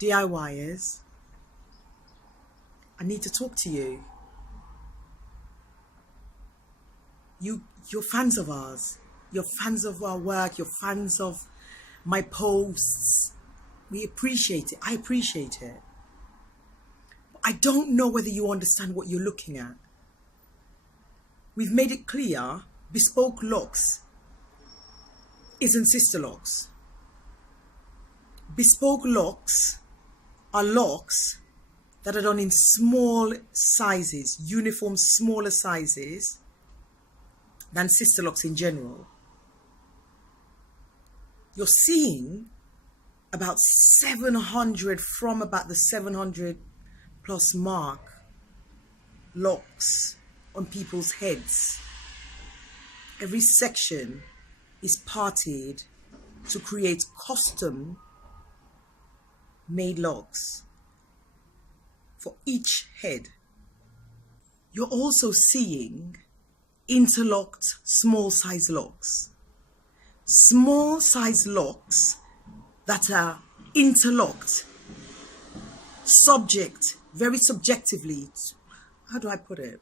DIYers, I need to talk to you. You're fans of ours. You're fans of our work. You're fans of my posts. We appreciate it. I appreciate it. But I don't know whether you understand what you're looking at. We've made it clear, bespoke locks isn't sister locks. Bespoke locks are locks that are done in small sizes, uniform smaller sizes than sister locks in general. You're seeing about 700, from about the 700 plus mark, locks on people's heads. Every section is parted to create custom made locks for each head. You're also seeing interlocked small size locks. Small size locks that are interlocked, subject, very subjectively. How do I put it?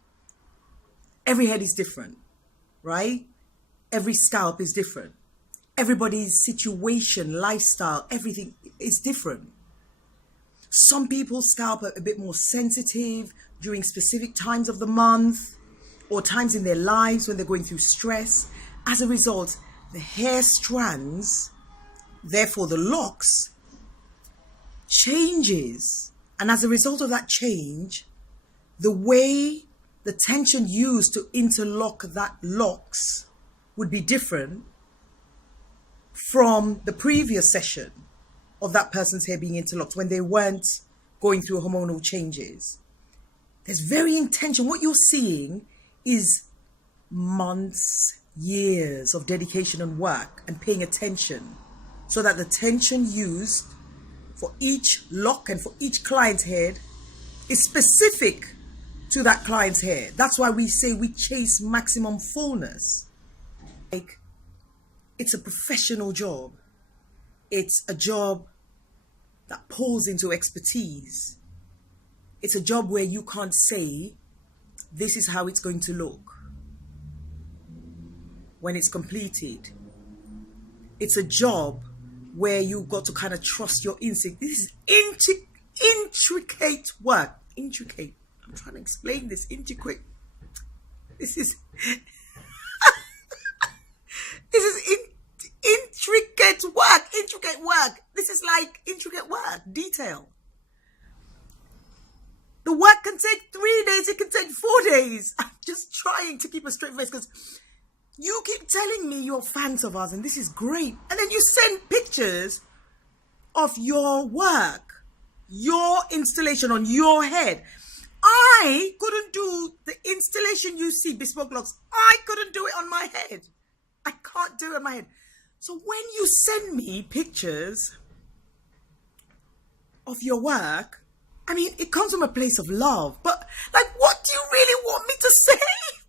Every head is different, right? Every scalp is different. Everybody's situation, lifestyle, everything is different. Some people's scalp are a bit more sensitive during specific times of the month or times in their lives when they're going through stress. As a result, the hair strands, therefore the locks, changes. And as a result of that change, the way the tension used to interlock that locks would be different from the previous session of that person's hair being interlocked when they weren't going through hormonal changes. There's very intention. What you're seeing is months, years of dedication and work and paying attention so that the tension used for each lock and for each client's head is specific to that client's hair. That's why we say we chase maximum fullness. Like, it's a professional job. It's a job that pulls into expertise. It's a job where you can't say, this is how it's going to look when it's completed. It's a job where you've got to kind of trust your instinct. This is intricate work. Intricate. I'm trying to explain this. Intricate. This is intricate work. Intricate work. This is like intricate work. Detail. The work can take 3 days. It can take 4 days. I'm just trying to keep a straight face because you keep telling me you're fans of us and this is great. And then you send pictures of your work, your installation on your head. I couldn't do the installation you see, bespoke locks. I couldn't do it on my head. I can't do it on my head. So when you send me pictures of your work, I mean, it comes from a place of love. But like, what do you really want me to say?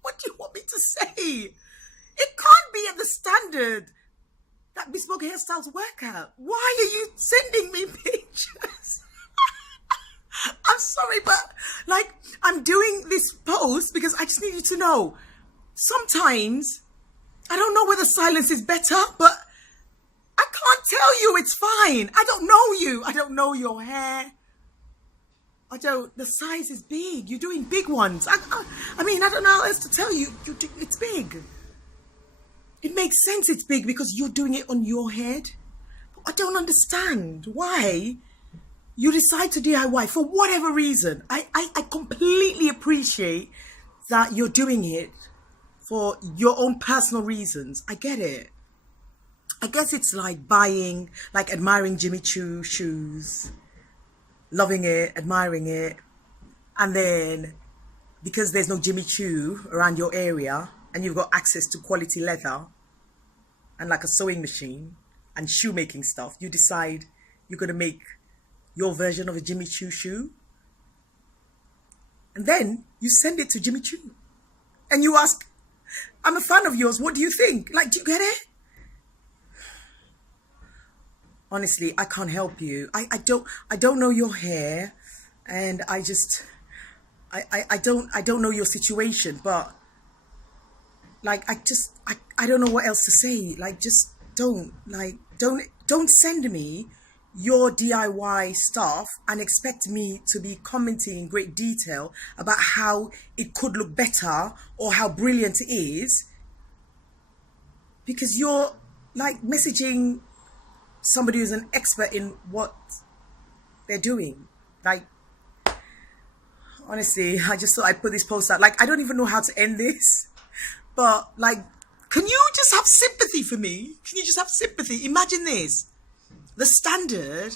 What do you want me to say? It can't be at the standard that bespoke hairstyles work at. Why are you sending me pictures? I'm sorry, but like, I'm doing this post because I just need you to know. Sometimes, I don't know whether silence is better, but I can't tell you it's fine. I don't know you. I don't know your hair. The size is big. You're doing big ones. I mean, I don't know how else to tell you. It's big. It makes sense it's big because you're doing it on your head. But I don't understand why you decide to DIY for whatever reason. I completely appreciate that you're doing it for your own personal reasons. I get it. I guess it's like buying, like admiring Jimmy Choo shoes, loving it, admiring it. And then because there's no Jimmy Choo around your area and you've got access to quality leather and like a sewing machine and shoemaking stuff, you decide you're going to make your version of a Jimmy Choo shoe. And then you send it to Jimmy Choo. And you ask, I'm a fan of yours, what do you think? Like, do you get it? honestly, I can't help you. I don't know your hair, and I don't know your situation, but like, I don't know what else to say. Like, just don't send me your DIY stuff and expect me to be commenting in great detail about how it could look better or how brilliant it is, because you're like messaging somebody who's an expert in what they're doing. Like, honestly, I just thought I'd put this post out. Like, I don't even know how to end this, but like, can you just have sympathy for me? Can you just have sympathy? Imagine this, the standard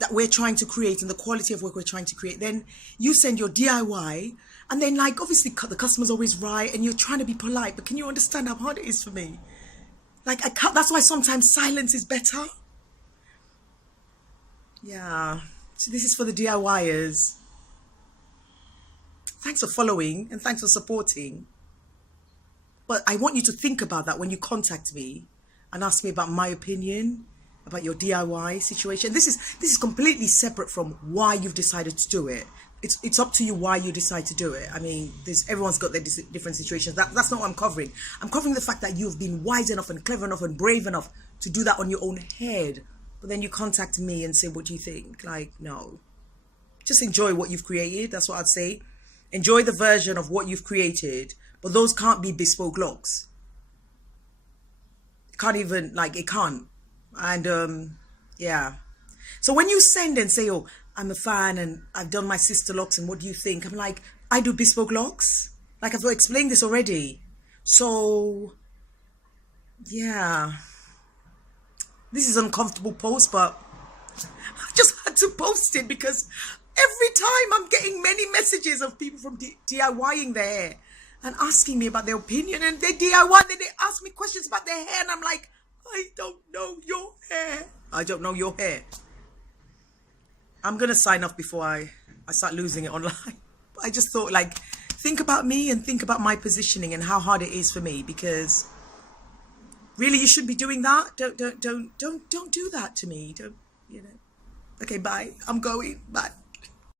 that we're trying to create and the quality of work we're trying to create. Then you send your DIY, and then like, obviously the customer's always right and you're trying to be polite, but can you understand how hard it is for me? Like, I can't, that's why sometimes silence is better. Yeah, so this is for the DIYers. Thanks for following and thanks for supporting. But I want you to think about that when you contact me and ask me about my opinion about your DIY situation. This is completely separate from why you've decided to do it. It's up to you why you decide to do it. I mean, everyone's got their different situations. That's not what I'm covering. I'm covering the fact that you've been wise enough and clever enough and brave enough to do that on your own head. But then you contact me and say, what do you think? Like, no. Just enjoy what you've created. That's what I'd say. Enjoy the version of what you've created. But those can't be bespoke locks. It can't even, like, it can't. And, yeah. So when you send and say, oh, I'm a fan and I've done my sister locks and what do you think? I'm like, I do bespoke locks. Like, I've explained this already. So, yeah. This is an uncomfortable post, but I just had to post it because every time I'm getting many messages of people from DIYing their hair and asking me about their opinion, and they DIY, then they ask me questions about their hair, and I'm like, I don't know your hair. I don't know your hair. I'm going to sign off before I start losing it online. I just thought, like, think about me and think about my positioning and how hard it is for me, because really you should be doing that. Don't do that to me. Don't, you know. Okay, bye. I'm going. Bye.